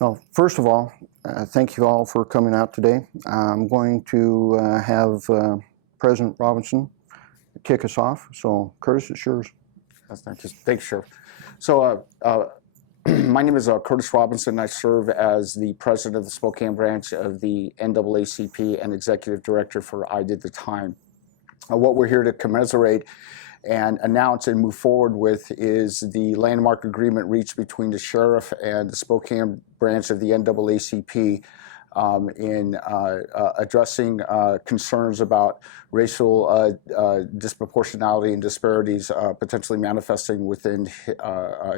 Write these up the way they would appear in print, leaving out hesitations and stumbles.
Well, first of all, thank you all for coming out today. I'm going to have President Robinson kick us off. So, Kurtis, it's yours. Thanks, Sheriff. So, my name is Kurtis Robinson. I serve as the president of the Spokane branch of the NAACP and executive director for I Did the Time. What we're here to commiserate and announce and move forward with is the landmark agreement reached between the sheriff and the Spokane branch of the NAACP in addressing concerns about racial disproportionality and disparities potentially manifesting within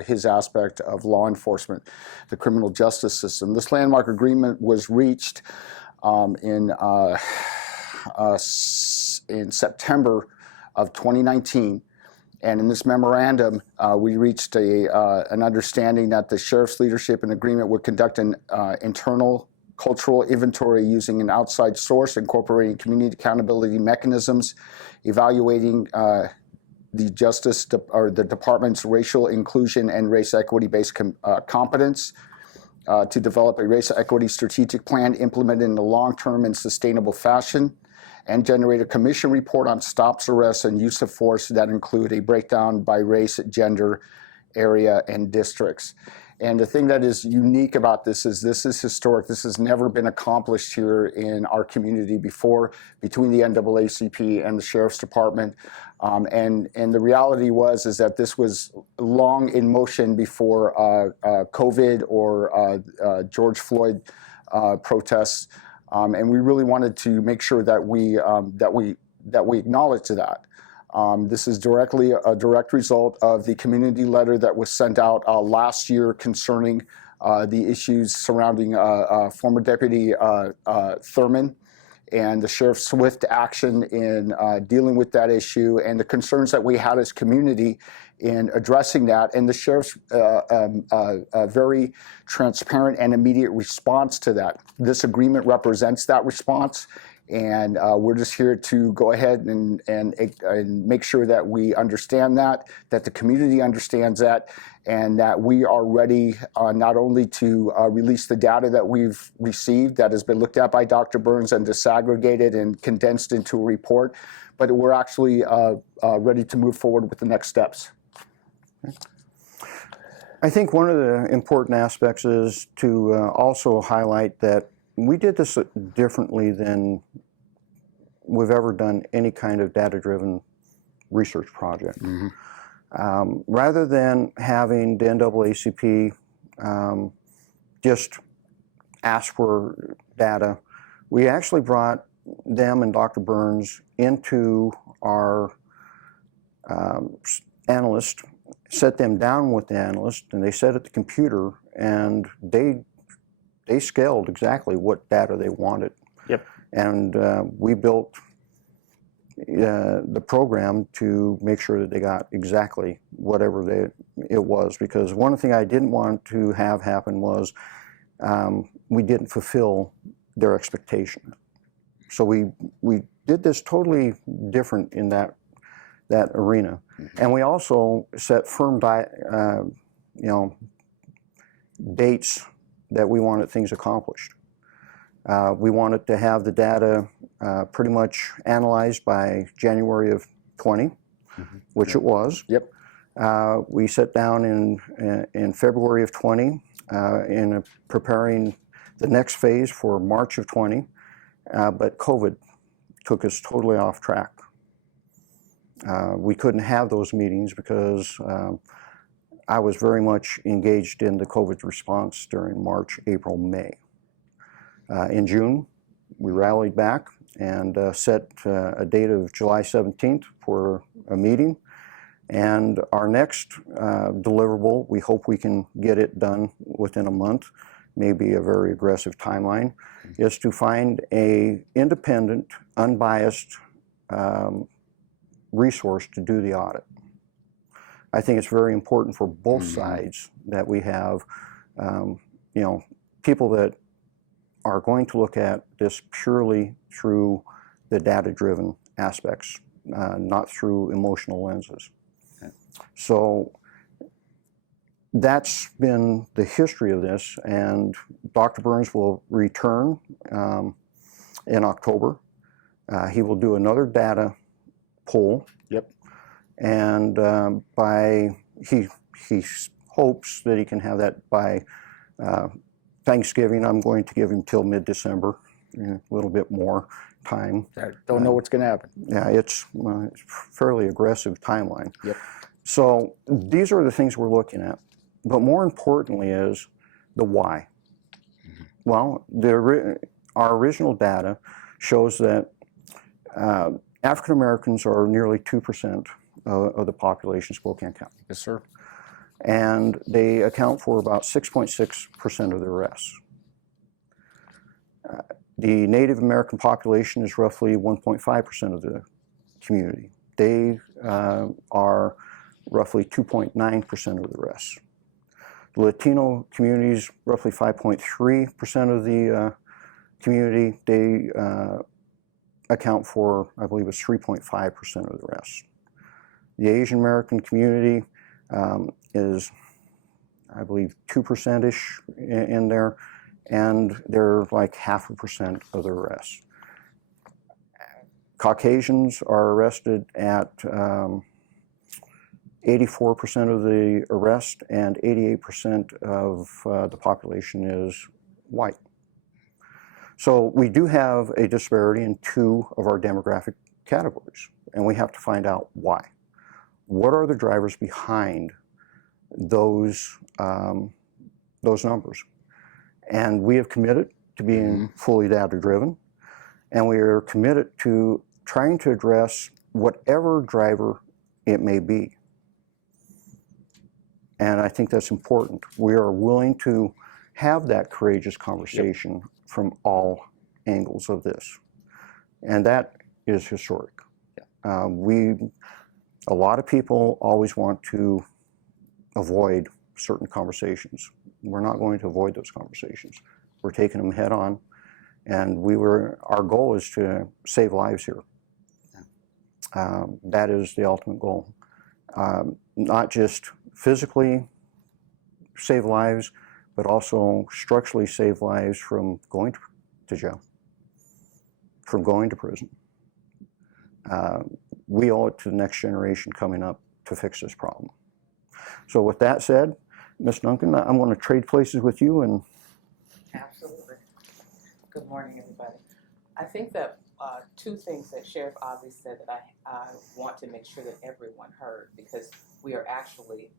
his aspect of law enforcement, the criminal justice system. This landmark agreement was reached in September of 2019. And in this memorandum, we reached an understanding that the sheriff's leadership and agreement would conduct an internal cultural inventory using an outside source, incorporating community accountability mechanisms, evaluating the department's racial inclusion and race equity-based competence, to develop a race equity strategic plan implemented in a long-term and sustainable fashion, and generate a commission report on stops, arrests, and use of force that include a breakdown by race, gender, area, and districts. And the thing that is unique about this is historic. This has never been accomplished here in our community before between the NAACP and the Sheriff's Department. And the reality is that this was long in motion before COVID or George Floyd protests. And we really wanted to make sure that we acknowledge that. This is directly a direct result of the community letter that was sent out last year concerning the issues surrounding former Deputy Thurman and the sheriff's swift action in dealing with that issue and the concerns that we had as community in addressing that, and the sheriff's very transparent and immediate response to that. This agreement represents that response, and we're just here to go ahead and make sure that we understand that the community understands that, and that we are ready not only to release the data that we've received that has been looked at by Dr. Byrnes and disaggregated and condensed into a report, but we're actually ready to move forward with the next steps. I think one of the important aspects is to also highlight that we did this differently than we've ever done any kind of data-driven research project. Mm-hmm. Rather than having the NAACP just ask for data, we actually brought them and Dr. Byrnes into our analyst, set them down with the analyst, and they sat at the computer, and they scaled exactly what data they wanted. Yep. And we built the program to make sure that they got exactly whatever it was, because one thing I didn't want to have happen was we didn't fulfill their expectation. So we did this totally different in that arena. Mm-hmm. And we also set firm dates that we wanted things accomplished. We wanted to have the data pretty much analyzed by January of 20, mm-hmm. which it was. Yep. We sat down in February of 20 in preparing the next phase for March of 20, but COVID took us totally off track. We couldn't have those meetings because I was very much engaged in the COVID response during March, April, May. In June, we rallied back and set a date of July 17th for a meeting. And our next deliverable, we hope we can get it done within a month, maybe a very aggressive timeline, is to find an independent, unbiased resource to do the audit. I think it's very important for both sides that we have, people that are going to look at this purely through the data-driven aspects, not through emotional lenses. Okay. So that's been the history of this, and Dr. Byrnes will return in October. He will do another data poll. Yep. And he hopes that he can have that by Thanksgiving. I'm going to give him till mid-December, a little bit more time. I don't know what's going to happen. Yeah, it's a fairly aggressive timeline. Yep. So these are the things we're looking at. But more importantly is the why. Well, our original data shows that African Americans are nearly 2% of the population of Spokane County. Yes, sir. And they account for about 6.6% of the arrests. The Native American population is roughly 1.5% of the community. They are roughly 2.9% of the arrests. The Latino community is roughly 5.3% of the community. They account for, I believe it's 3.5% of the rest. The Asian American community is, I believe, 2%-ish in there, and they're like 0.5% of the arrests. Caucasians are arrested at 84% of the arrest, and 88% of the population is white. So we do have a disparity in two of our demographic categories, and we have to find out why. What are the drivers behind those numbers? And we have committed to being fully data-driven, and we are committed to trying to address whatever driver it may be. And I think that's important. We are willing to have that courageous conversation from all angles of this. And that is historic. A lot of people always want to avoid certain conversations. We're not going to avoid those conversations. We're taking them head on, and our goal is to save lives here. That is the ultimate goal. Not just physically save lives, but also structurally save lives from going to jail, from going to prison. We owe it to the next generation coming up to fix this problem. So with that said, Ms. Duncan, I'm going to trade places with you. And Absolutely. Good morning, everybody. I think that two things that Sheriff Ozzie said that I want to make sure that everyone heard, because we are actually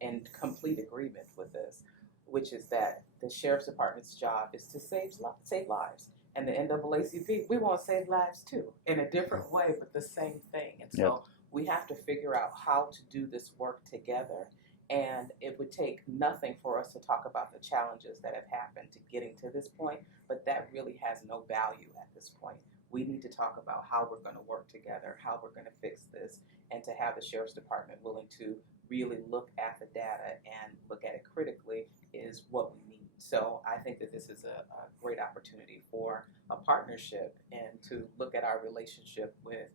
in complete agreement with this, which is that the Sheriff's Department's job is to save lives. And the NAACP, we want to save lives too, in a different way, but the same thing. And so we have to figure out how to do this work together. And it would take nothing for us to talk about the challenges that have happened to getting to this point, but that really has no value at this point. We need to talk about how we're going to work together, how we're going to fix this, and to have the Sheriff's Department willing to really look at the data and look at it critically is what we need. So I think that this is a great opportunity for a partnership and to look at our relationship with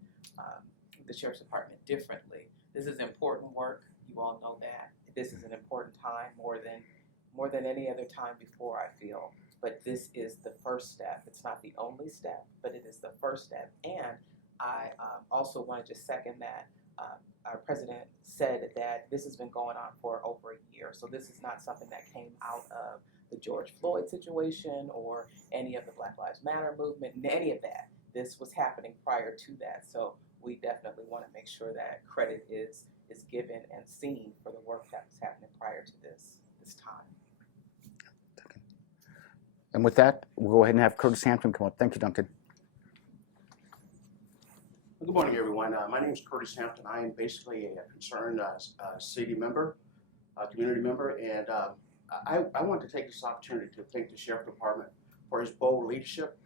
the Sheriff's Department differently. This is important work. You all know that. This is an important time, more than any other time before, I feel. But this is the first step. It's not the only step, but it is the first step. And I also want to just second that our president said that this has been going on for over a year. So this is not something that came out of the George Floyd situation or any of the Black Lives Matter movement, any of that. This was happening prior to that. So we definitely want to make sure that credit is given and seen for the work that was happening prior to this time. And with that, we'll go ahead and have Kurtis Hampton come up. Thank you, Duncan. Good morning, everyone. My name is Kurtis Hampton. I am basically a concerned city member, community member, and I want to take this opportunity to thank the Sheriff Department for his bold leadership.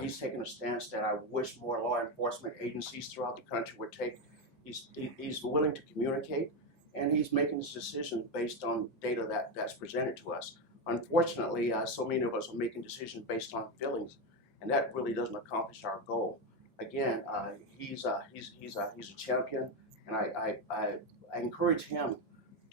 He's taken a stance that I wish more law enforcement agencies throughout the country would take. He's willing to communicate, and he's making his decisions based on data that's presented to us. Unfortunately, so many of us are making decisions based on feelings, and that really doesn't accomplish our goal. Again, he's a champion, and I encourage him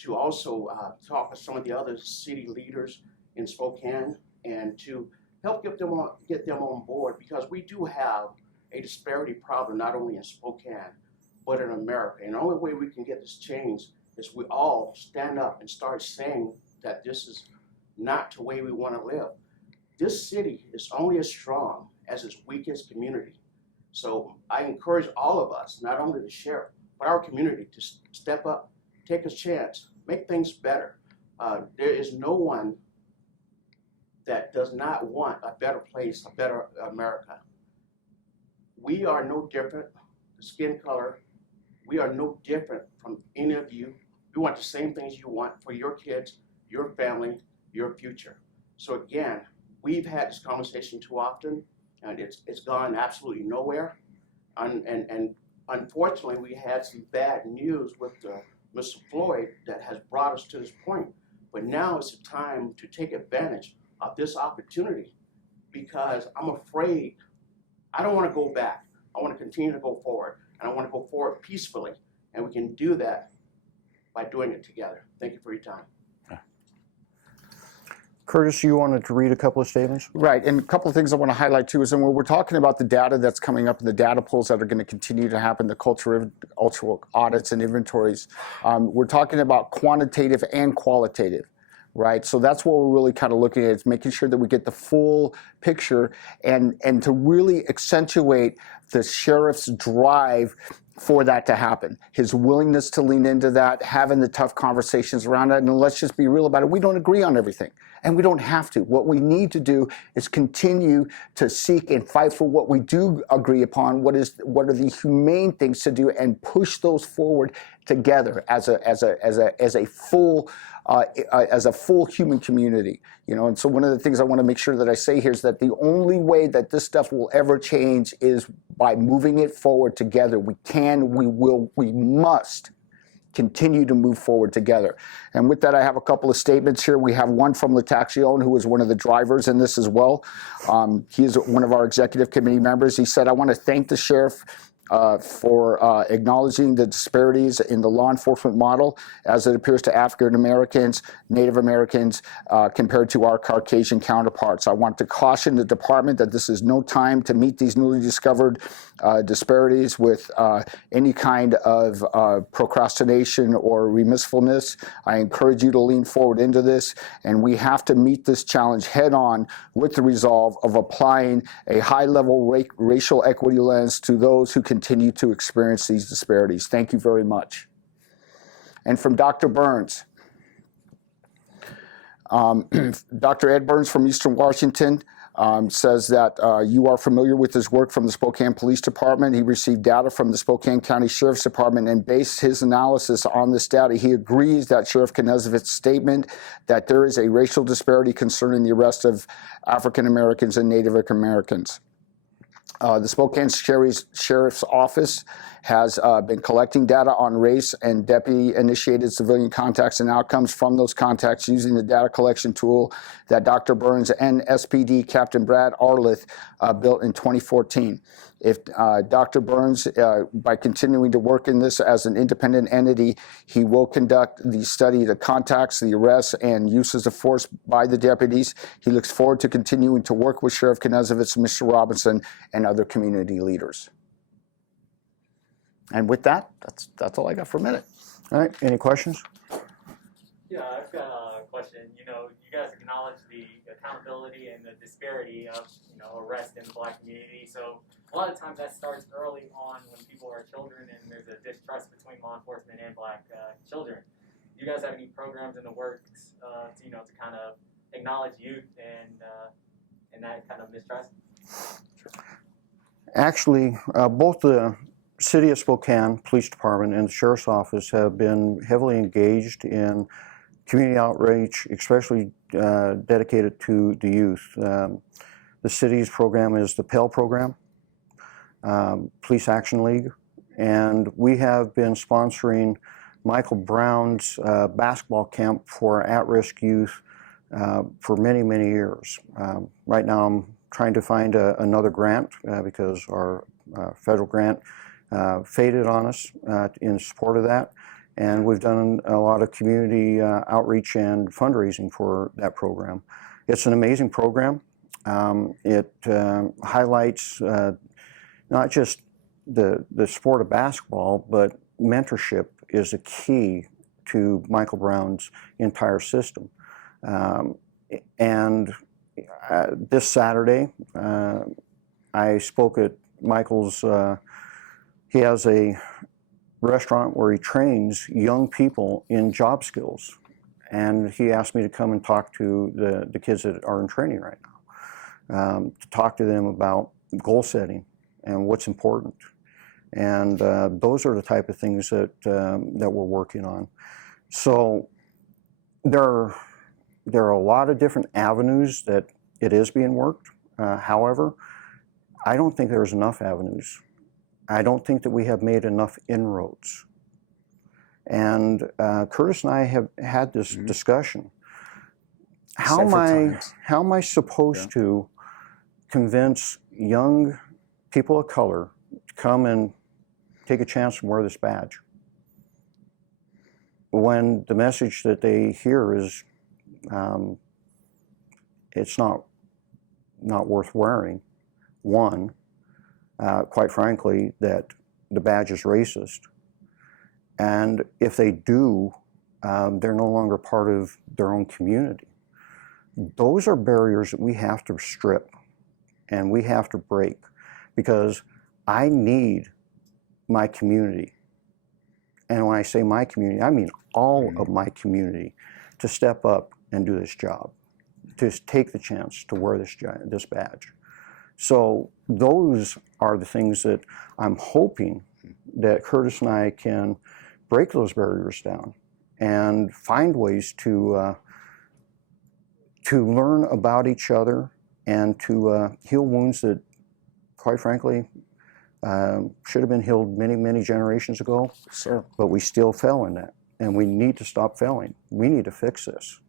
to also talk with some of the other city leaders in Spokane and to help get them on board, because we do have a disparity problem not only in Spokane but in America. And the only way we can get this changed is we all stand up and start saying that this is not the way we want to live. This city is only as strong as its weakest community. So I encourage all of us, not only the sheriff, but our community, to step up, take a chance, make things better. There is no one that does not want a better place, a better America. We are no different, the skin color, we are no different from any of you. We want the same things you want for your kids, your family, your future. So again, we've had this conversation too often, and it's gone absolutely nowhere. And unfortunately, we had some bad news with Mr. Floyd that has brought us to this point. But now is the time to take advantage of this opportunity, because I'm afraid I don't want to go back. I want to continue to go forward, and I want to go forward peacefully, and we can do that by doing it together. Thank you for your time. Kurtis, you wanted to read a couple of statements? Right, and a couple of things I want to highlight too is when we're talking about the data that's coming up and the data pulls that are going to continue to happen, the cultural audits and inventories, we're talking about quantitative and qualitative. Right, so that's what we're really kind of looking at, is making sure that we get the full picture and to really accentuate the sheriff's drive for that to happen, his willingness to lean into that, having the tough conversations around it. And let's just be real about it, we don't agree on everything, and we don't have to. What we need to do is continue to seek and fight for what we do agree upon, what are the humane things to do, and push those forward together as a full human community, you know. And so one of the things I want to make sure that I say here is that the only way that this stuff will ever change is by moving it forward together. We can, we will, we must continue to move forward together. And with that, I have a couple of statements here. We have one from Natashia, who was one of the drivers in this as well. He is one of our executive committee members. He said, "I want to thank the sheriff for acknowledging the disparities in the law enforcement model as it appears to African Americans, Native Americans, compared to our Caucasian counterparts. I want to caution the department that this is no time to meet these newly discovered disparities with any kind of procrastination or remorsefulness. I encourage you to lean forward into this, and we have to meet this challenge head on with the resolve of applying a high-level racial equity lens to those who continue to experience these disparities." Thank you very much. And from Dr. Byrnes. Dr. Ed Byrnes from Eastern Washington says that you are familiar with his work from the Spokane Police Department. He received data from the Spokane County Sheriff's Department and based his analysis on this data. He agrees that Sheriff Knezovich's statement that there is a racial disparity concerning the arrest of African Americans and Native Americans. The Spokane Sheriff's Office has been collecting data on race and deputy-initiated civilian contacts and outcomes from those contacts using the data collection tool that Dr. Byrnes and SPD Captain Brad Arleth built in 2014. If Dr. Byrnes, by continuing to work in this as an independent entity, he will conduct the study, the contacts, the arrests, and uses of force by the deputies. He looks forward to continuing to work with Sheriff Knezovich, Mr. Robinson, and other community leaders. And with that, that's all I got for a minute. All right, any questions? Yeah, I've got a question. You know, you guys acknowledge the accountability and the disparity of, you know, arrest in the Black community. So a lot of times that starts early on when people are children and there's a distrust between law enforcement and Black children. Do you guys have any programs in the works, to, you know, to kind of acknowledge youth and that kind of mistrust? Actually, both the City of Spokane Police Department and the Sheriff's Office have been heavily engaged in community outreach, especially dedicated to the youth. The city's program is the PEL program, Police Action League, and we have been sponsoring Michael Brown's basketball camp for at-risk youth for many, many years. Right now I'm trying to find another grant because our federal grant faded on us in support of that. And we've done a lot of community outreach and fundraising for that program. It's an amazing program. It highlights not just the sport of basketball, but mentorship is a key to Michael Brown's entire system. And this Saturday, I spoke at Michael's, he has a restaurant where he trains young people in job skills. And he asked me to come and talk to the kids that are in training right now, to talk to them about goal setting and what's important. And those are the type of things that we're working on. So there are a lot of different avenues that it is being worked. However, I don't think there's enough avenues. I don't think that we have made enough inroads. And Kurtis and I have had this discussion. How am I supposed to convince young people of color to come and take a chance and wear this badge when the message that they hear is it's not worth wearing? One, quite frankly, that the badge is racist. And if they do, they're no longer part of their own community. Those are barriers that we have to strip and we have to break, because I need my community. And when I say my community, I mean all of my community to step up and do this job, to take the chance to wear this badge. So those are the things that I'm hoping that Kurtis and I can break those barriers down and find ways to learn about each other and to heal wounds that, quite frankly, should have been healed many, many generations ago. Sure. But we still fell in that, and we need to stop failing. We need to fix this.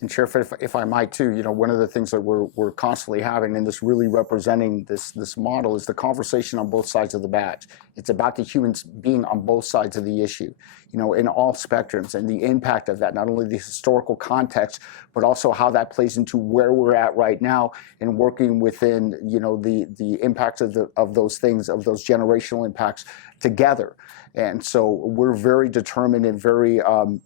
And Sheriff, if I might too, one of the things that we're constantly having, and this really representing this model, is the conversation on both sides of the badge. It's about the humans being on both sides of the issue, in all spectrums, and the impact of that, not only the historical context, but also how that plays into where we're at right now and working within, the impacts of those things, of those generational impacts together. And so we're very determined and very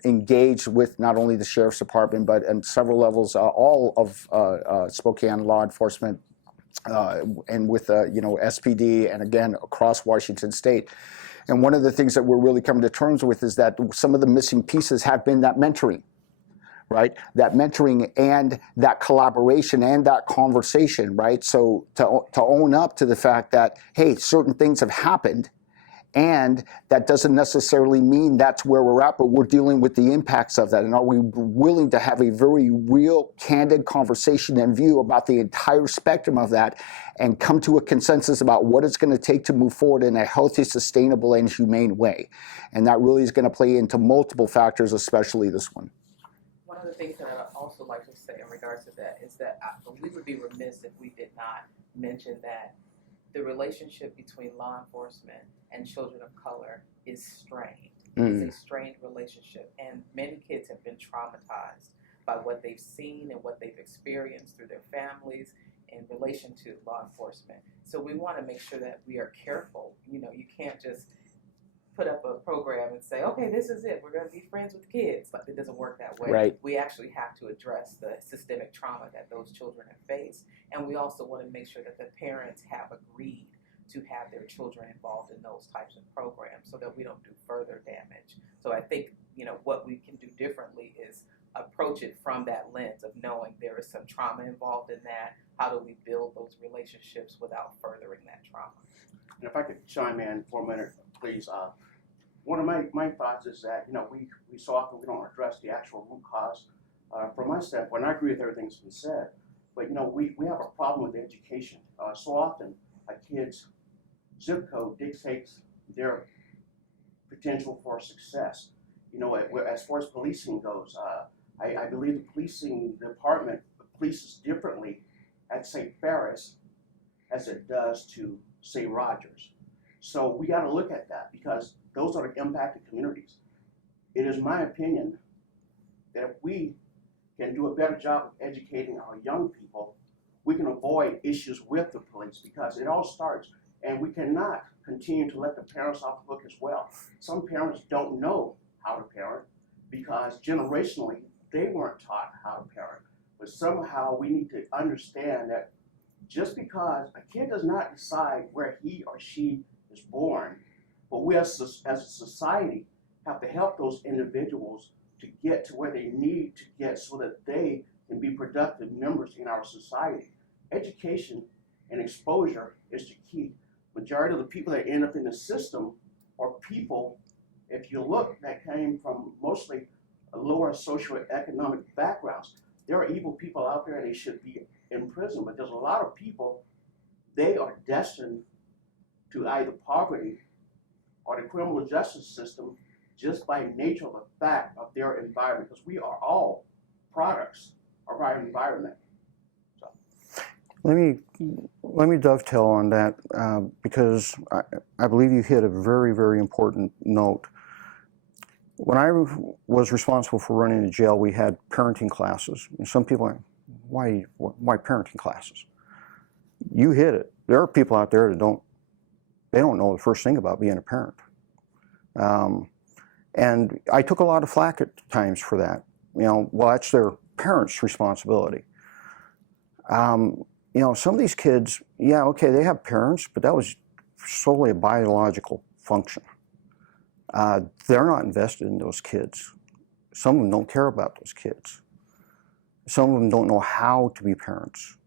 engaged with not only the Sheriff's Department, but at several levels, all of Spokane law enforcement, and with SPD, and again across Washington State. And one of the things that we're really coming to terms with is that some of the missing pieces have been that mentoring, right? That mentoring and that collaboration and that conversation, right? So to own up to the fact that, hey, certain things have happened, and that doesn't necessarily mean that's where we're at, but we're dealing with the impacts of that. And are we willing to have a very real, candid conversation and view about the entire spectrum of that and come to a consensus about what it's going to take to move forward in a healthy, sustainable, and humane way? And that really is going to play into multiple factors, especially this one. One of the things that I'd also like to say in regards to that is that we would be remiss if we did not mention that the relationship between law enforcement and children of color is strained. It's a strained relationship, and many kids have been traumatized by what they've seen and what they've experienced through their families in relation to law enforcement. So we want to make sure that we are careful. You can't just put up a program and say, okay, this is it, we're going to be friends with kids. But it doesn't work that way. Right. We actually have to address the systemic trauma that those children have faced. And we also want to make sure that the parents have agreed to have their children involved in those types of programs so that we don't do further damage. So I think, what we can do differently is approach it from that lens of knowing there is some trauma involved in that. How do we build those relationships without furthering that trauma? And if I could chime in for a minute, please. One of my thoughts is that, we so often we don't address the actual root cause. From my standpoint, I agree with everything that's been said, but, we have a problem with education. So often a kid's zip code dictates their potential for success. As far as policing goes, I believe the policing department polices differently at St. Ferris as it does to, say, Rogers. So we got to look at that, because those are the impacted communities. It is my opinion that if we can do a better job of educating our young people, we can avoid issues with the police, because it all starts, and we cannot continue to let the parents off the hook as well. Some parents don't know how to parent because generationally they weren't taught how to parent. But somehow we need to understand that just because a kid does not decide where he or she is born, but we as a society have to help those individuals to get to where they need to get so that they can be productive members in our society. Education and exposure is the key. Majority of the people that end up in the system are people, if you look, that came from mostly lower socioeconomic backgrounds. There are evil people out there and they should be in prison, but there's a lot of people, they are destined to either poverty or the criminal justice system just by nature of the fact of their environment, because we are all products of our environment. So. Let me dovetail on that because I believe you hit a very, very important note. When I was responsible for running the jail, we had parenting classes. And some people are, why parenting classes? You hit it. There are people out there that don't know the first thing about being a parent. And I took a lot of flack at times for that. Well, that's their parents' responsibility. Some of these kids, yeah, okay, they have parents, but that was solely a biological function. They're not invested in those kids. Some of them don't care about those kids. Some of them don't know how to be parents.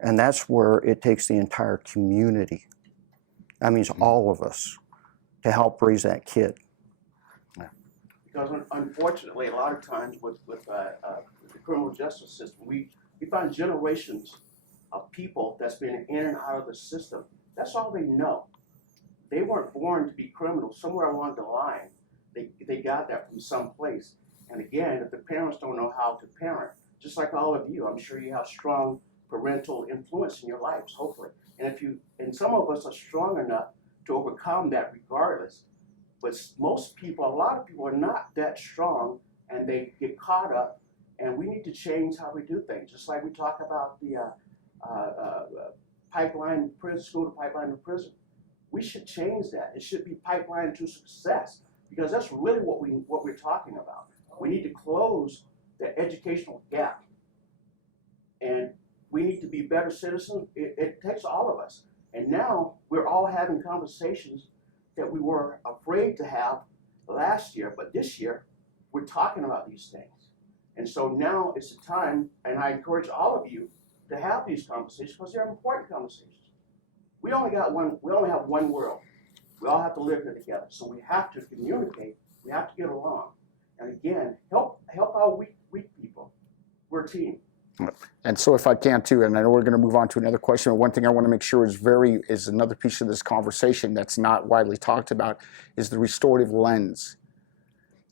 And that's where it takes the entire community. That means all of us to help raise that kid. Because unfortunately, a lot of times with the criminal justice system, we find generations of people that's been in and out of the system. That's all they know. They weren't born to be criminals. Somewhere along the line, they got that from someplace. And again, if the parents don't know how to parent, just like all of you, I'm sure you have strong parental influence in your lives, hopefully. And some of us are strong enough to overcome that regardless. But most people, a lot of people are not that strong, and they get caught up, and we need to change how we do things. Just like we talk about the pipeline to prison, school to pipeline to prison. We should change that. It should be pipeline to success, because that's really what we're talking about. We need to close the educational gap, and we need to be better citizens. It takes all of us. And now we're all having conversations that we were afraid to have last year, but this year we're talking about these things. And so now it's the time, and I encourage all of you to have these conversations because they're important conversations. We only have one world. We all have to live here together. So we have to communicate. We have to get along. And again, help our weak people. We're a team. And so if I can too, and I know we're going to move on to another question, but one thing I want to make sure is another piece of this conversation that's not widely talked about is the restorative lens,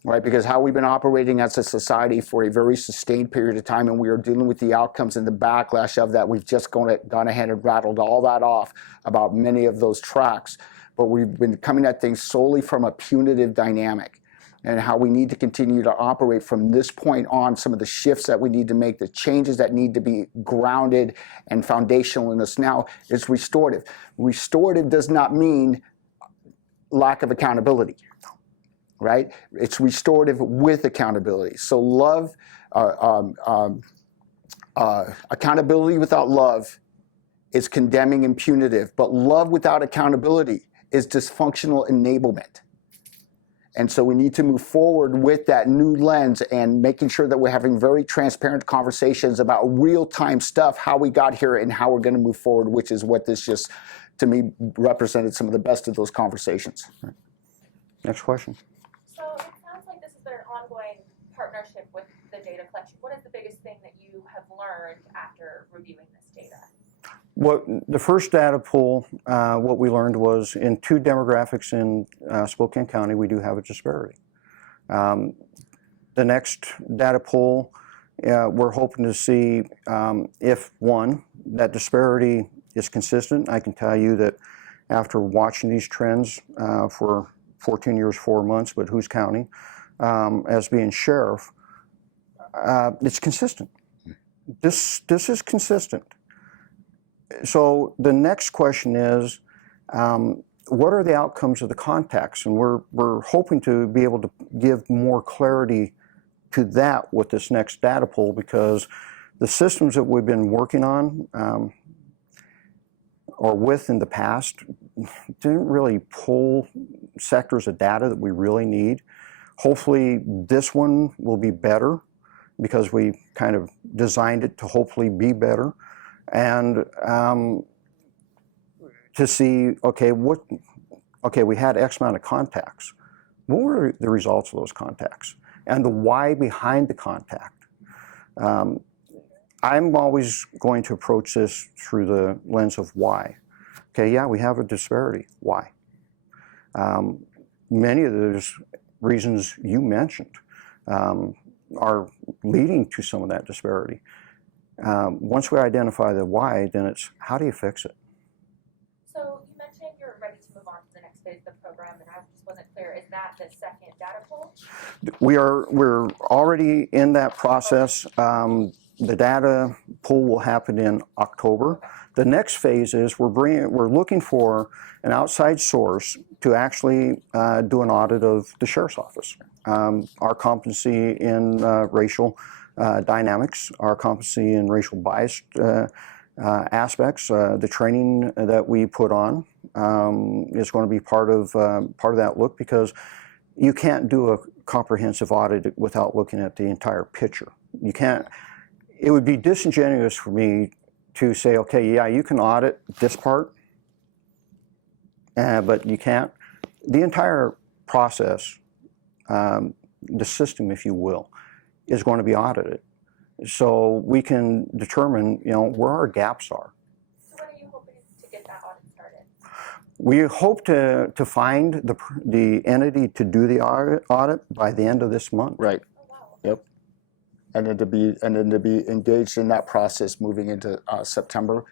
right? Because how we've been operating as a society for a very sustained period of time, and we are dealing with the outcomes and the backlash of that. We've just gone ahead and rattled all that off about many of those tracks, but we've been coming at things solely from a punitive dynamic. And how we need to continue to operate from this point on, some of the shifts that we need to make, the changes that need to be grounded and foundational in us now is restorative. Restorative does not mean lack of accountability, right? It's restorative with accountability. So love, accountability without love is condemning and punitive, but love without accountability is dysfunctional enablement. And so we need to move forward with that new lens and making sure that we're having very transparent conversations about real-time stuff, how we got here and how we're going to move forward, which is what this just, to me, represented some of the best of those conversations. Next question. So it sounds like this has been an ongoing partnership with the data collection. What is the biggest thing that you have learned after reviewing this data? Well, the first data pool, what we learned was in 2 demographics in Spokane County, we do have a disparity. The next data pool, we're hoping to see if, one, that disparity is consistent. I can tell you that after watching these trends for 14 years, 4 months, but who's counting, as being sheriff, it's consistent. This is consistent. So the next question is, what are the outcomes of the contacts? And we're hoping to be able to give more clarity to that with this next data pool, because the systems that we've been working on or with in the past didn't really pull sectors of data that we really need. Hopefully this one will be better, because we kind of designed it to hopefully be better. And to see, okay, we had X amount of contacts. What were the results of those contacts? And the why behind the contact. I'm always going to approach this through the lens of why. Okay, yeah, we have a disparity. Why? Many of those reasons you mentioned are leading to some of that disparity. Once we identify the why, then it's how do you fix it? So you mentioned you're ready to move on to the next phase of the program, and I just wasn't clear. Is that the second data pool? We're already in that process. The data pool will happen in October. The next phase is we're looking for an outside source to actually do an audit of the sheriff's office. Our competency in racial dynamics, our competency in racial bias aspects, the training that we put on is going to be part of that look, because you can't do a comprehensive audit without looking at the entire picture. You can't. It would be disingenuous for me to say, okay, yeah, you can audit this part, but you can't. The entire process, the system, if you will, is going to be audited, so we can determine, where our gaps are. So when are you hoping to get that audit started? We hope to find the entity to do the audit by the end of this month. Right. Oh, wow. Yep. And then to be engaged in that process moving into September.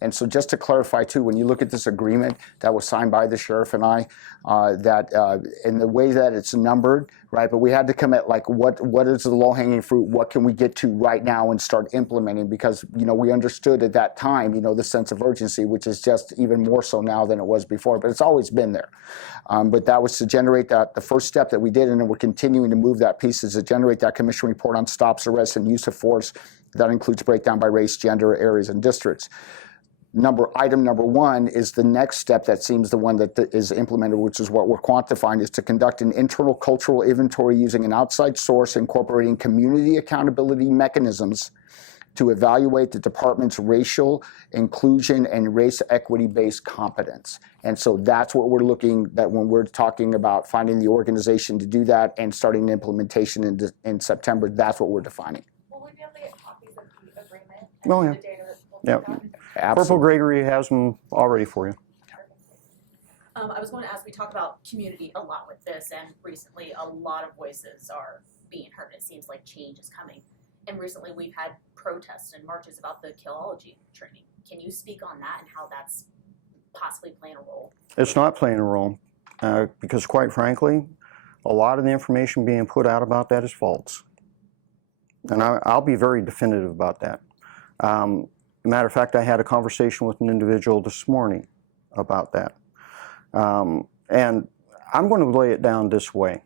And so just to clarify too, when you look at this agreement that was signed by the sheriff and I, that in the way that it's numbered, right? But we had to come at like what is the low-hanging fruit? What can we get to right now and start implementing? Because we understood at that time, the sense of urgency, which is just even more so now than it was before. But it's always been there. But that was to generate that. The first step that we did, and then we're continuing to move that piece, is to generate that commission report on stops, arrests, and use of force. That includes breakdown by race, gender, areas, and districts. Item number one is the next step that seems the one that is implemented, which is what we're quantifying, is to conduct an internal cultural inventory using an outside source incorporating community accountability mechanisms to evaluate the department's racial inclusion and race equity-based competence. And so that's what we're looking at when we're talking about finding the organization to do that and starting the implementation in September. That's what we're defining. Will we be able to get copies of the agreement Oh, and yeah. the data that will Yep. be done? Corporal Absolutely. Gregory has them all ready for you. I was going to ask, we talk about community a lot with this, and recently a lot of voices are being heard. It seems like change is coming. And recently we've had protests and marches about the Killology training. Can you speak on that and how that's possibly playing a role? It's not playing a role, because quite frankly, a lot of the information being put out about that is false. And I'll be very definitive about that. Matter of fact, I had a conversation with an individual this morning about that. And I'm going to lay it down this way.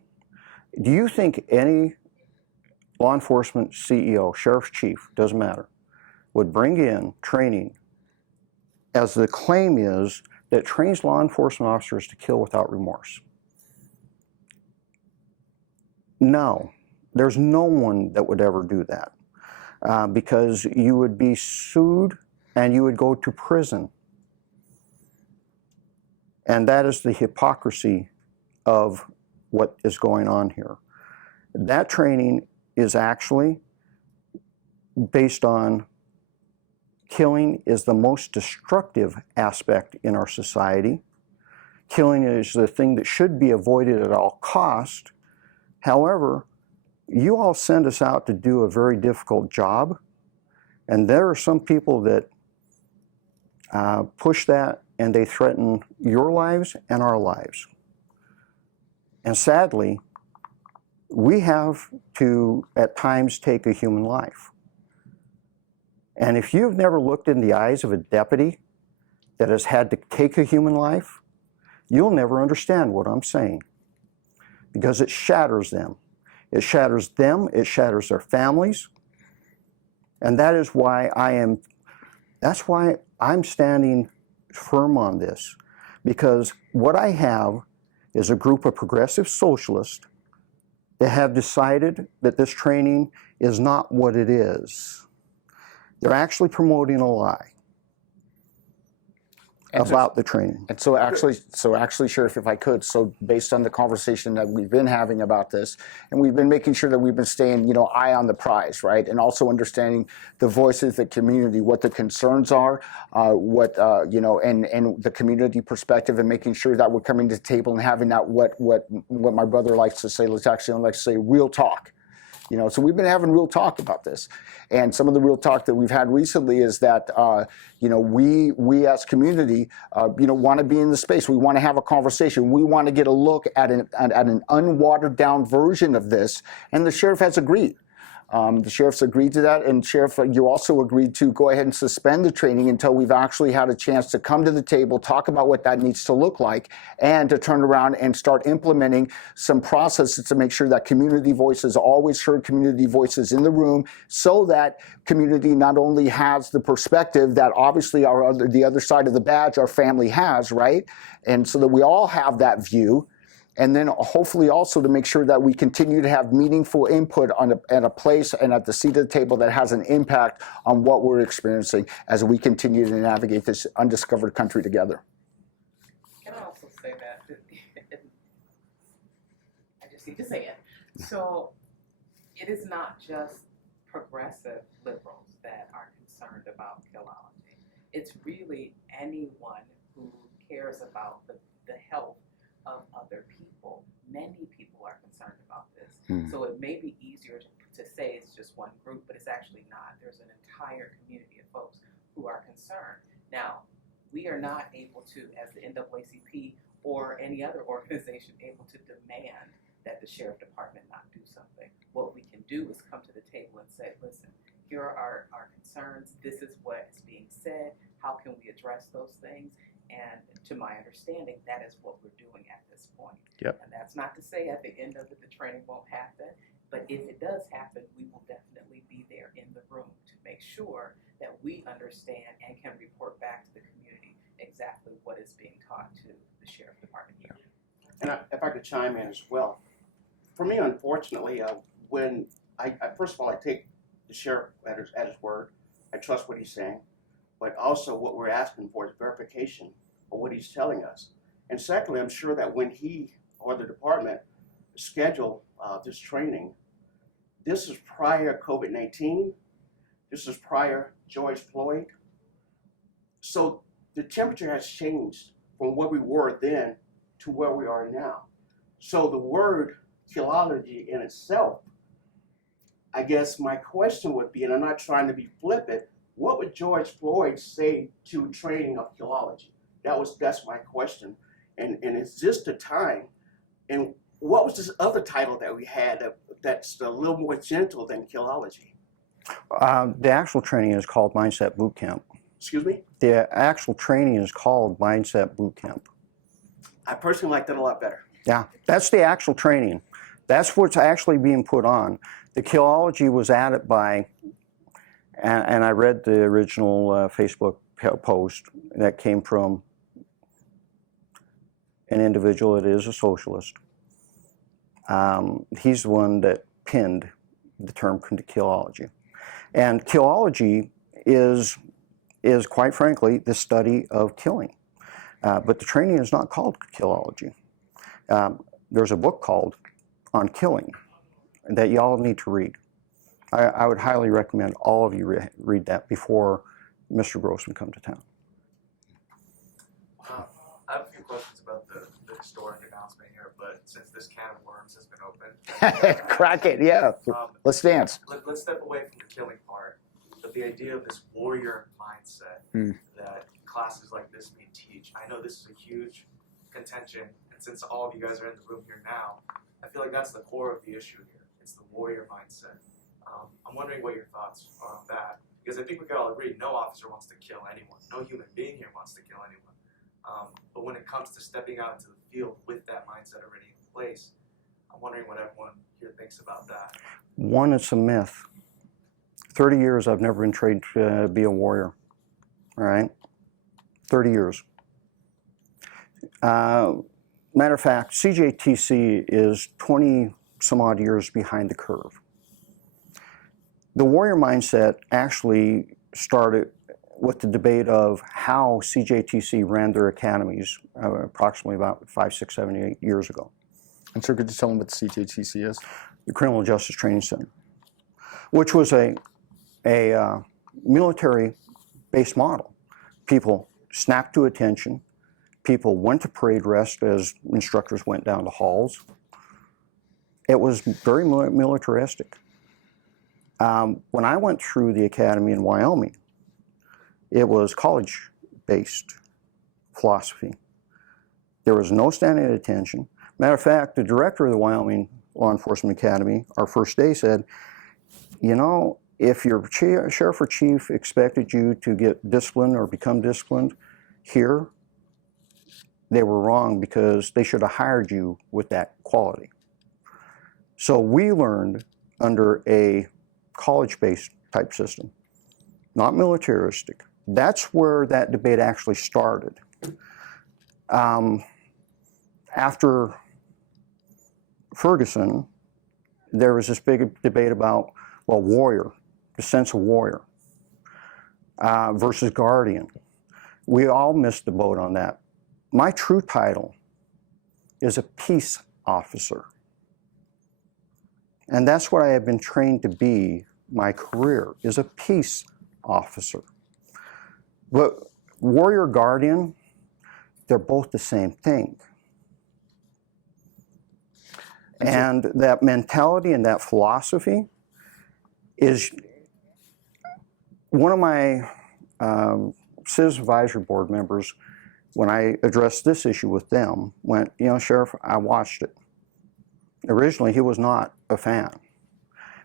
Do you think any law enforcement CEO, sheriff's chief, doesn't matter, would bring in training as the claim is that trains law enforcement officers to kill without remorse? No, there's no one that would ever do that. Because you would be sued and you would go to prison. And that is the hypocrisy of what is going on here. That training is actually based on killing is the most destructive aspect in our society. Killing is the thing that should be avoided at all cost. However, you all send us out to do a very difficult job, and there are some people that push that, and they threaten your lives and our lives. And sadly, we have to, at times, take a human life. And if you've never looked in the eyes of a deputy that has had to take a human life, you'll never understand what I'm saying. Because it shatters them. It shatters them, it shatters their families. And that is why that's why I'm standing firm on this. Because what I have is a group of progressive socialists that have decided that this training is not what it is. They're actually promoting a lie about the training. And so actually, Sheriff, if I could, so based on the conversation that we've been having about this, and we've been making sure that we've been staying, eye on the prize, right? And also understanding the voices of the community, what the concerns are, and the community perspective, and making sure that we're coming to the table and having that, what my brother likes to say, Natashia likes to say, real talk. So we've been having real talk about this. And some of the real talk that we've had recently is that, we as community, want to be in the space. We want to have a conversation. We want to get a look at an unwatered down version of this. And the sheriff has agreed. The sheriff's agreed to that, and Sheriff, you also agreed to go ahead and suspend the training until we've actually had a chance to come to the table, talk about what that needs to look like, and to turn around and start implementing some processes to make sure that community voices always heard, community voices in the room, so that community not only has the perspective that obviously the other side of the badge, our family has, right? And so that we all have that view. And then hopefully also to make sure that we continue to have meaningful input at a place and at the seat of the table that has an impact on what we're experiencing as we continue to navigate this undiscovered country together. Can I also say that? I just need to say it. So it is not just progressive liberals that are concerned about killology. It's really anyone who cares about the health of other people. Many people are concerned about this. So it may be easier to say it's just one group, but it's actually not. There's an entire community of folks who are concerned. Now, we are not able to, as the NAACP or any other organization, able to demand that the sheriff department not do something. What we can do is come to the table and say, listen, here are our concerns. This is what is being said. How can we address those things? And to my understanding, that is what we're doing at this point. Yep. And that's not to say at the end of it, the training won't happen. But if it does happen, we will definitely be there in the room to make sure that we understand and can report back to the community exactly what is being taught to the sheriff department here. And if I could chime in as well. For me, unfortunately, when first of all, I take the sheriff at his word. I trust what he's saying. But also what we're asking for is verification of what he's telling us. And secondly, I'm sure that when he or the department schedule this training, this is prior COVID-19, this is prior George Floyd. So the temperature has changed from where we were then to where we are now. So the word killology in itself, I guess my question would be, and I'm not trying to be flippant, what would George Floyd say to training of killology? That's my question. And is this the time? And what was this other title that we had that's a little more gentle than killology? The actual training is called Mindset Boot Camp. Excuse me? The actual training is called Mindset Boot Camp. I personally like that a lot better. Yeah, that's the actual training. That's what's actually being put on. The killology was added by, and I read the original Facebook post that came from an individual that is a socialist. He's the one that pinned the term killology. And killology is quite frankly the study of killing. But the training is not called killology. There's a book called On Killing that y'all need to read. I would highly recommend all of you read that before Mr. Grossman comes to town. I have a few questions about the historic announcement here, but since this can of worms has been opened, Crack it, yeah. Let's dance. Let's step away from the killing part. But the idea of this warrior mindset that classes like this may teach, I know this is a huge contention in since all of you guys are in the room here now, I feel like that's the core of the issue here. It's the warrior mindset. I'm wondering what your thoughts are on that, because I think we can all agree no officer wants to kill anyone. No human being here wants to kill anyone. But when it comes to stepping out into the field with that mindset already in place, I'm wondering what everyone here thinks about that. One, it's a myth. 30 years I've never been trained to be a warrior, all right? 30 years. Matter of fact, CJTC is 20 some odd years behind the curve. The warrior mindset actually started with the debate of how CJTC ran their academies approximately about 5, 6, 7, 8 years ago. And so could you tell them what the CJTC is? The Criminal Justice Training Center, which was a military-based model. People snapped to attention. People went to parade rest as instructors went down the halls. It was very militaristic. When I went through the academy in Wyoming, it was college-based philosophy. There was no standing at attention. Matter of fact, the director of the Wyoming Law Enforcement Academy, our first day, said, you know, if your sheriff or chief expected you to get disciplined or become disciplined here, they were wrong, because they should have hired you with that quality. So we learned under a college-based type system, not militaristic. That's where that debate actually started. After Ferguson, there was this big debate about, well, warrior, the sense of warrior versus guardian. We all missed the boat on that. My true title is a peace officer. And that's what I have been trained to be my career, is a peace officer. But warrior guardian, they're both the same thing. And that mentality and that philosophy is one of my Citizen Advisory Board members, when I addressed this issue with them, went, you know, Sheriff, I watched it. Originally, he was not a fan.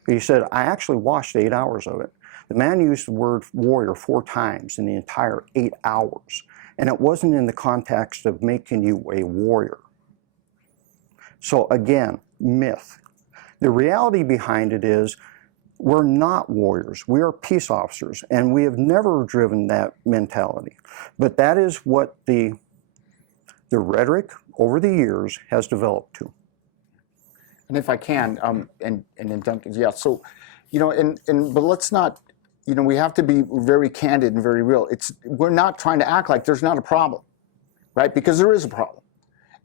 But he said, I actually watched 8 hours of it. The man used the word warrior 4 times in the entire 8 hours. And it wasn't in the context of making you a warrior. So again, myth. The reality behind it is we're not warriors. We are peace officers, and we have never driven that mentality. But that is what the rhetoric over the years has developed to. And if I can, and then Duncan, yeah, so, you know, but let's not, you know, we have to be very candid and very real. We're not trying to act like there's not a problem, right? Because there is a problem.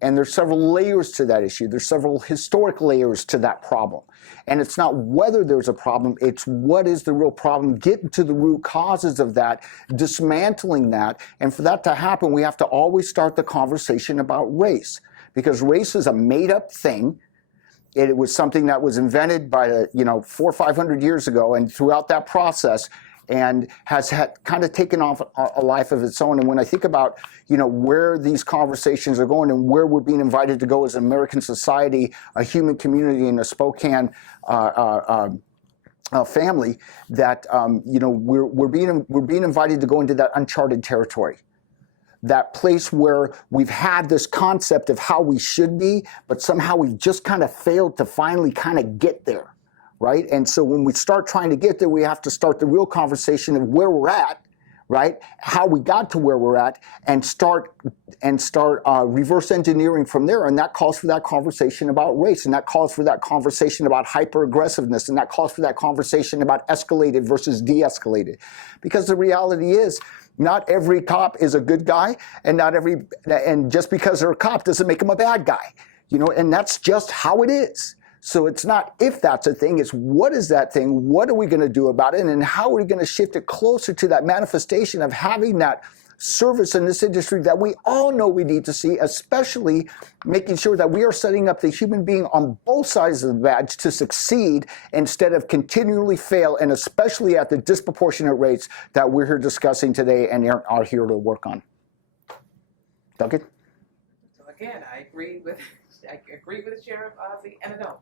And there's several layers to that issue. There's several historic layers to that problem. And it's not whether there's a problem, it's what is the real problem, getting to the root causes of that, dismantling that. And for that to happen, we have to always start the conversation about race. Because race is a made-up thing. It was something that was invented by, 400 or 500 years ago, and throughout that process, and has had kind of taken off a life of its own. And when I think about, where these conversations are going and where we're being invited to go as an American society, a human community in a Spokane family, that we're being invited to go into that uncharted territory. That place where we've had this concept of how we should be, but somehow we've just kind of failed to finally kind of get there, right? And so when we start trying to get there, we have to start the real conversation of where we're at, right? How we got to where we're at, and start reverse engineering from there. And that calls for that conversation about race, and that calls for that conversation about hyper-aggressiveness, and that calls for that conversation about escalated versus de-escalated. Because the reality is, not every cop is a good guy, and just because they're a cop doesn't make them a bad guy, and that's just how it is. So it's not if that's a thing, it's what is that thing, what are we going to do about it, and how are we going to shift it closer to that manifestation of having that service in this industry that we all know we need to see, especially making sure that we are setting up the human being on both sides of the badge to succeed instead of continually fail, and especially at the disproportionate rates that we're here discussing today and are here to work on. Duncan? So again, I agree with Sheriff Ozzie, and I don't.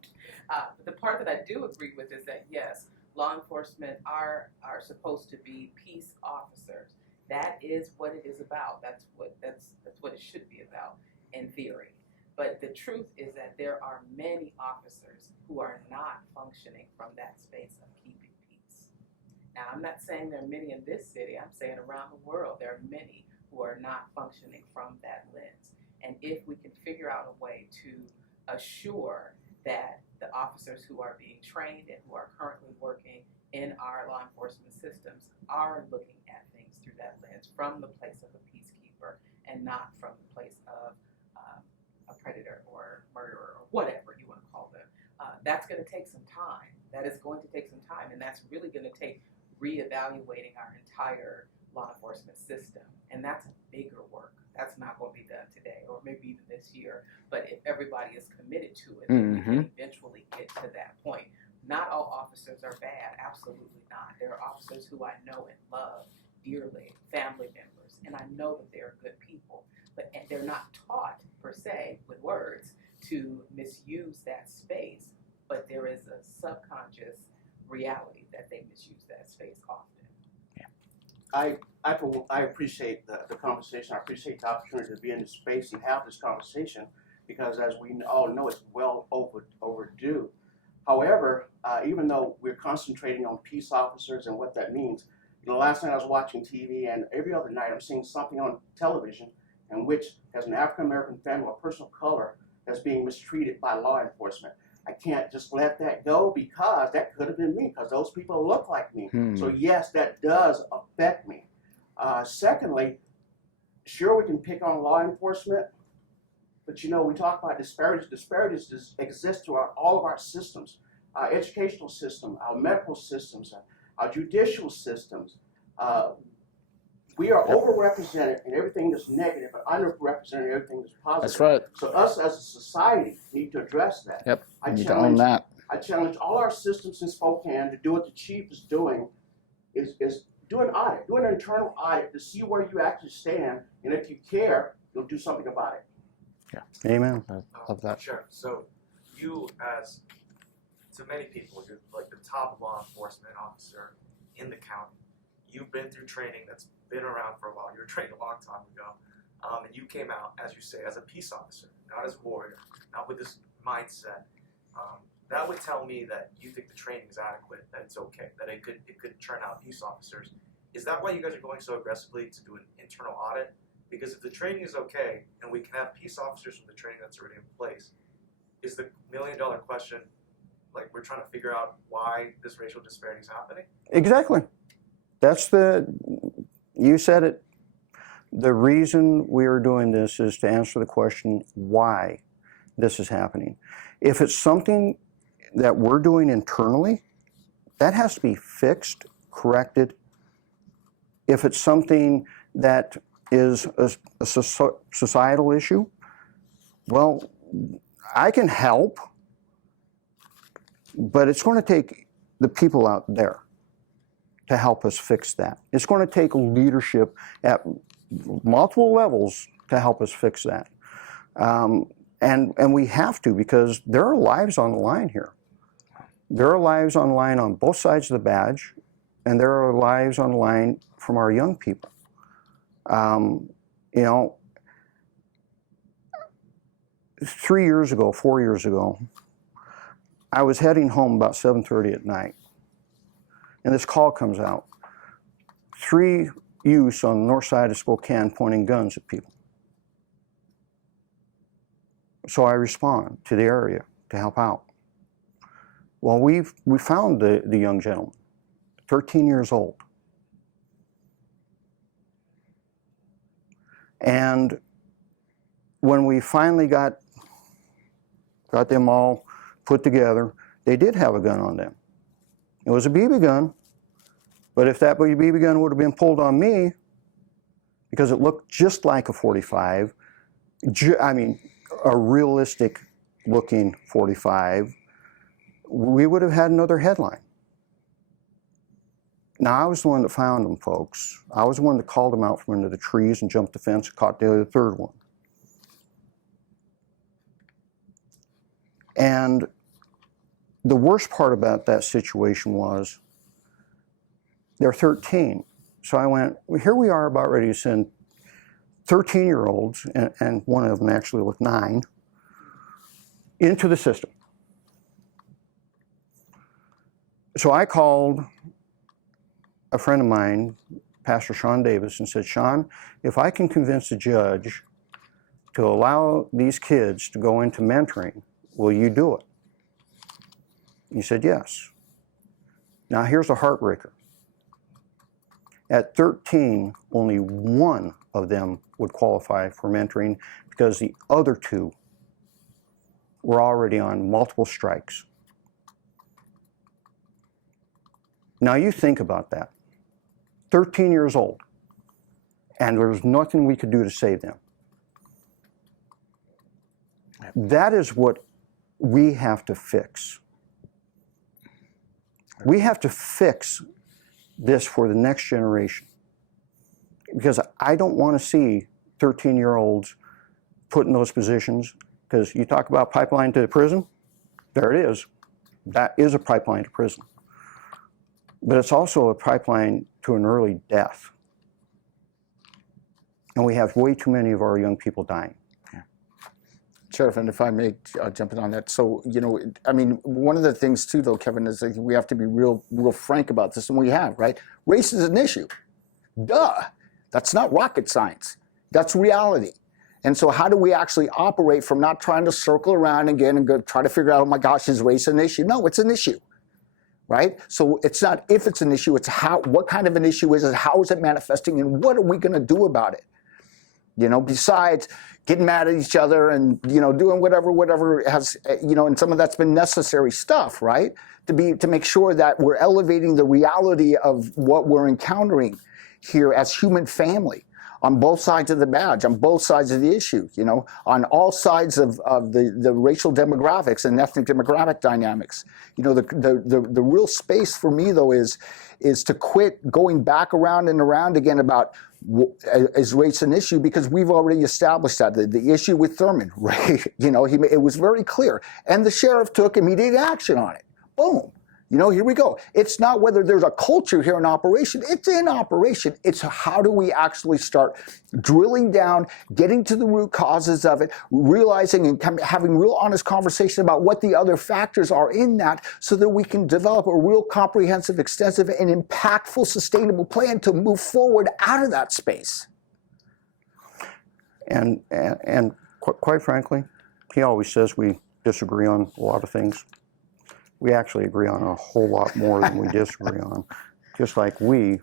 But the part that I do agree with is that yes, law enforcement are supposed to be peace officers. That is what it is about. That's what it should be about in theory. But the truth is that there are many officers who are not functioning from that space of keeping peace. Now, I'm not saying there are many in this city. I'm saying around the world there are many who are not functioning from that lens. And if we can figure out a way to assure that the officers who are being trained and who are currently working in our law enforcement systems are looking at things through that lens from the place of a peacekeeper and not from the place of a predator or murderer or whatever you want to call them, that's going to take some time. That is going to take some time, and that's really going to take reevaluating our entire law enforcement system, and that's a bigger work. That's not going to be done today or maybe even this year, but if everybody is committed to it, then we can eventually get to that point. Not all officers are bad, absolutely not. There are officers who I know and love dearly, family members, and I know that they're good people, but they're not taught per se with words to misuse that space, but there is a subconscious reality that they misuse that space often. I appreciate the conversation. I appreciate the opportunity to be in this space and have this conversation because, as we all know, it's well overdue. However, even though we're concentrating on peace officers and what that means, last night I was watching TV, and every other night I'm seeing something on television in which has an African American family or person of color that's being mistreated by law enforcement. I can't just let that go because that could have been me because those people look like me. So yes, that does affect me. Secondly, sure we can pick on law enforcement, but we talk about disparities. Disparities exist throughout all of our systems, our educational system, our medical systems, our judicial systems. We are overrepresented in everything that's negative, but underrepresented in everything that's positive. That's right. So us as a society need to address that. Yep. We need to own that. I challenge all our systems in Spokane to do what the chief is doing, is do an audit, do an internal audit to see where you actually stand, and if you care, you'll do something about it. Yeah. Amen. Love that. Sure. So you, as to many people, you're like the top law enforcement officer in the county. You've been through training that's been around for a while. You were trained a long time ago. And you came out, as you say, as a peace officer, not as a warrior, not with this mindset. That would tell me that you think the training is adequate, that it's okay, that it could churn out peace officers. Is that why you guys are going so aggressively to do an internal audit? Because if the training is okay and we can have peace officers from the training that's already in place, is the million-dollar question, like we're trying to figure out why this racial disparity is happening? Exactly. You said it. The reason we are doing this is to answer the question why this is happening. If it's something that we're doing internally, that has to be fixed, corrected. If it's something that is a societal issue, well, I can help, but it's going to take the people out there to help us fix that. It's going to take leadership at multiple levels to help us fix that. And we have to, because there are lives on the line here. There are lives on the line on both sides of the badge, and there are lives on the line from our young people. 3 years ago, 4 years ago, I was heading home about 7:30 at night, and this call comes out. 3 youths on the north side of Spokane pointing guns at people. So I respond to the area to help out. Well, we found the young gentleman, 13 years old. And when we finally got them all put together, they did have a gun on them. It was a BB gun, but if that BB gun would have been pulled on me, because it looked just like a 45, a realistic looking 45, we would have had another headline. Now, I was the one that found them, folks. I was the one that called them out from under the trees and jumped the fence and caught the third one. And the worst part about that situation was they're 13. So I went, well, here we are about ready to send 13-year-olds, and one of them actually looked 9, into the system. So I called a friend of mine, Pastor Sean Davis, and said, Sean, if I can convince the judge to allow these kids to go into mentoring, will you do it? He said, yes. Now here's a heartbreaker. At 13, only one of them would qualify for mentoring because the other 2 were already on multiple strikes. Now you think about that. 13 years old, and there's nothing we could do to save them. That is what we have to fix. We have to fix this for the next generation. Because I don't want to see 13-year-olds put in those positions, because you talk about pipeline to prison, there it is. That is a pipeline to prison. But it's also a pipeline to an early death. And we have way too many of our young people dying. Sheriff, and if I may jump in on that. So, I mean, one of the things too, though, Kevin, is that we have to be real frank about this, and we have, right? Race is an issue. Duh. That's not rocket science. That's reality. And so how do we actually operate from not trying to circle around again and go try to figure out, oh my gosh, is race an issue? No, it's an issue, right? So it's not if it's an issue, it's how, what kind of an issue is it, how is it manifesting, and what are we going to do about it? Besides getting mad at each other and, doing whatever has, and some of that's been necessary stuff, right? To make sure that we're elevating the reality of what we're encountering here as human family on both sides of the badge, on both sides of the issue, on all sides of the racial demographics and ethnic demographic dynamics. The real space for me, though, is to quit going back around and around again about is race an issue, because we've already established that. The issue with Thurman, right? It was very clear. And the sheriff took immediate action on it. Boom. Here we go. It's not whether there's a culture here in operation. It's in operation. It's how do we actually start drilling down, getting to the root causes of it, realizing and having real honest conversation about what the other factors are in that, so that we can develop a real comprehensive, extensive, and impactful, sustainable plan to move forward out of that space. And quite frankly, he always says we disagree on a lot of things. We actually agree on a whole lot more than we disagree on, just like we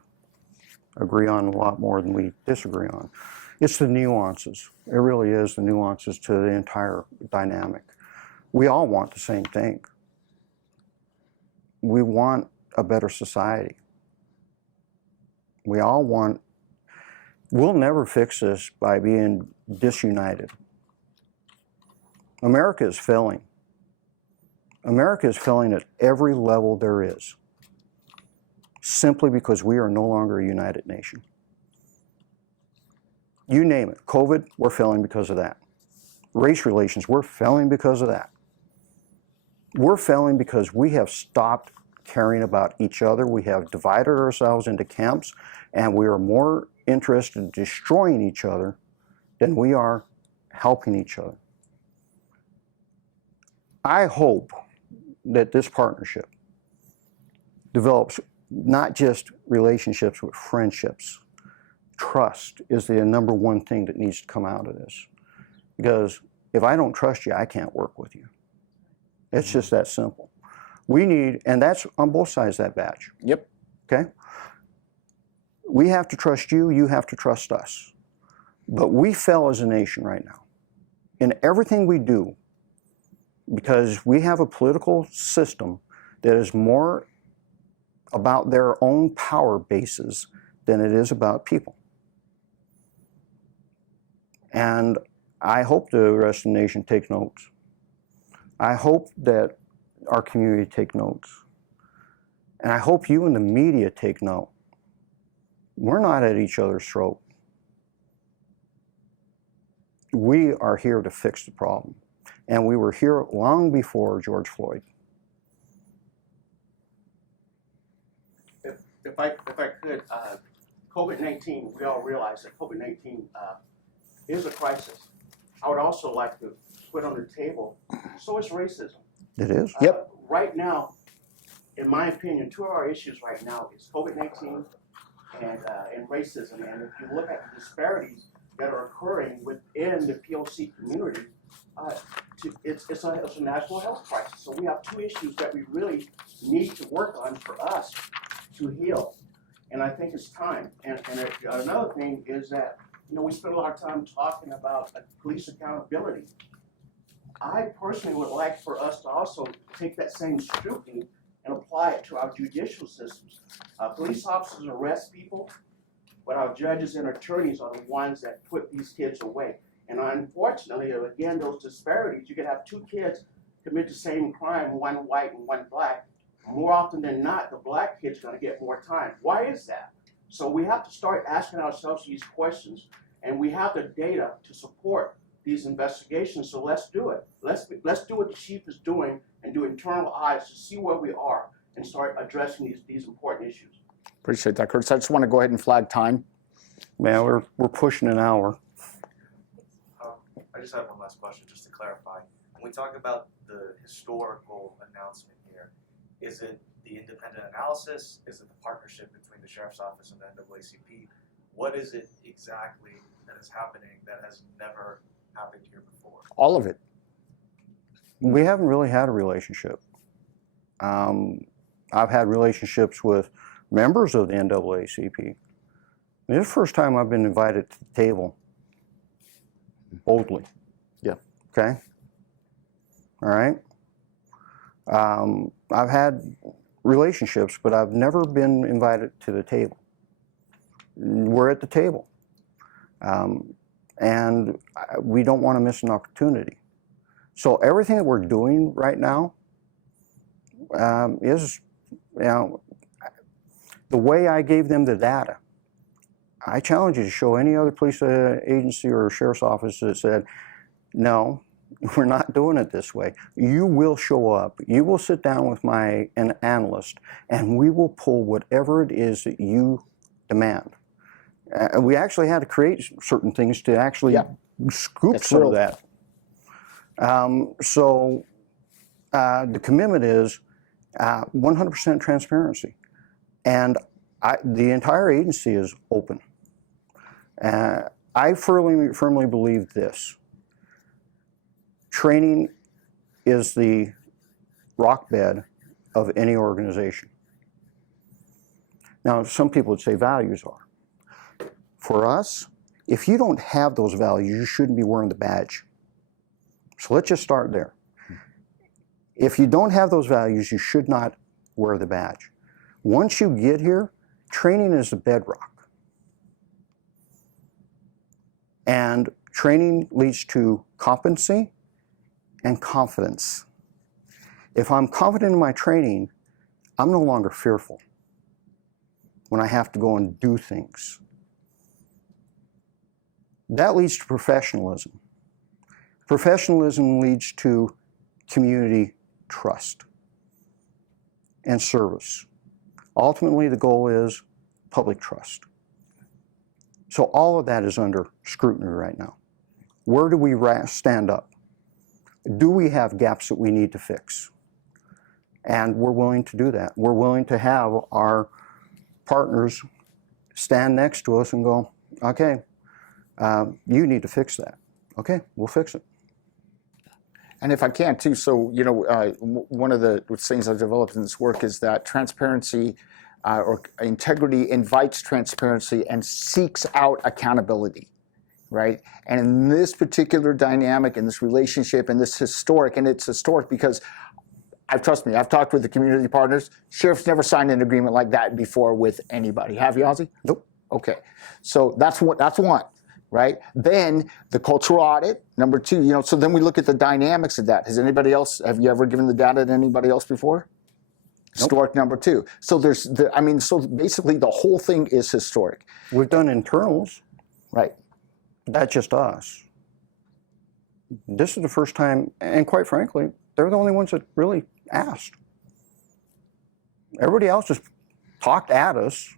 agree on a lot more than we disagree on. It's the nuances. It really is the nuances to the entire dynamic. We all want the same thing. We want a better society. We all want, we'll never fix this by being disunited. America is failing. America is failing at every level there is, simply because we are no longer a united nation. You name it. COVID, we're failing because of that. Race relations, we're failing because of that. We're failing because we have stopped caring about each other. We have divided ourselves into camps, and we are more interested in destroying each other than we are helping each other. I hope that this partnership develops not just relationships, but friendships. Trust is the number one thing that needs to come out of this. Because if I don't trust you, I can't work with you. It's just that simple. We need, and that's on both sides of that badge. Yep. Okay? We have to trust you, you have to trust us. But we fail as a nation right now. In everything we do, because we have a political system that is more about their own power bases than it is about people. And I hope the rest of the nation takes notes. I hope that our community take notes. And I hope you and the media take note. We're not at each other's throat. We are here to fix the problem. And we were here long before George Floyd. If I could, COVID-19, we all realize that COVID-19 is a crisis. I would also like to put on the table, so is racism. It is? Yep. Right now, in my opinion, two of our issues right now is COVID-19 and racism. And if you look at the disparities that are occurring within the POC community, it's a national health crisis. So we have two issues that we really need to work on for us to heal. And I think it's time. And another thing is that, we spend a lot of time talking about police accountability. I personally would like for us to also take that same scrutiny and apply it to our judicial systems. Police officers arrest people, but our judges and attorneys are the ones that put these kids away. And unfortunately, again, those disparities, you could have two kids commit the same crime, one white and one black. More often than not, the black kid's gonna get more time. Why is that? So we have to start asking ourselves these questions, and we have the data to support these investigations, so let's do it. Let's do what the chief is doing and do internal audits to see where we are and start addressing these important issues. Appreciate that, Kurtis. I just want to go ahead and flag time. Man, we're pushing an hour. I just have one last question, just to clarify. When we talk about the historical announcement here, is it the independent analysis? Is it the partnership between the Sheriff's Office and the NAACP? What is it exactly that is happening that has never happened here before? All of it. We haven't really had a relationship. I've had relationships with members of the NAACP. This is the first time I've been invited to the table boldly. Yeah. Okay? All right? I've had relationships, but I've never been invited to the table. We're at the table. And we don't want to miss an opportunity. So everything that we're doing right now is, the way I gave them the data. I challenge you to show any other police agency or sheriff's office that said, no, we're not doing it this way. You will show up, you will sit down with an analyst, and we will pull whatever it is that you demand. We actually had to create certain things to actually scoop That's some real. of that. So the commitment is 100% transparency. And the entire agency is open. I firmly believe this. Training is the rock bed of any organization. Now, some people would say values are. For us, if you don't have those values, you shouldn't be wearing the badge. So let's just start there. If you don't have those values, you should not wear the badge. Once you get here, training is the bedrock. And training leads to competency and confidence. If I'm confident in my training, I'm no longer fearful when I have to go and do things. That leads to professionalism. Professionalism leads to community trust and service. Ultimately, the goal is public trust. So all of that is under scrutiny right now. Where do we stand up? Do we have gaps that we need to fix? And we're willing to do that. We're willing to have our partners stand next to us and go, okay, you need to fix that. Okay, we'll fix it. And if I can too, so one of the things I've developed in this work is that transparency or integrity invites transparency and seeks out accountability, right? And in this particular dynamic, in this relationship, and this historic, and it's historic because trust me, I've talked with the community partners. Sheriff's never signed an agreement like that before with anybody. Have you, Ozzie? Nope. Okay, so that's one. Right? Then the cultural audit, number two, so then we look at the dynamics of that. Have you ever given the data to anybody else before? Nope. Historic number two. So so basically the whole thing is historic. We've done internals. Right. That's just us. this is the first time, and quite frankly, they're the only ones that really asked. Everybody else just talked at us,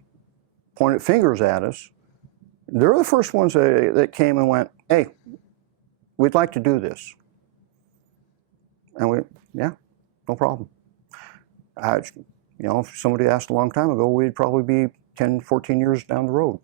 pointed fingers at us. They're the first ones that came and went, hey, we'd like to do this. And yeah, no problem. You know, if somebody asked a long time ago, we'd probably be 10, 14 years down the road.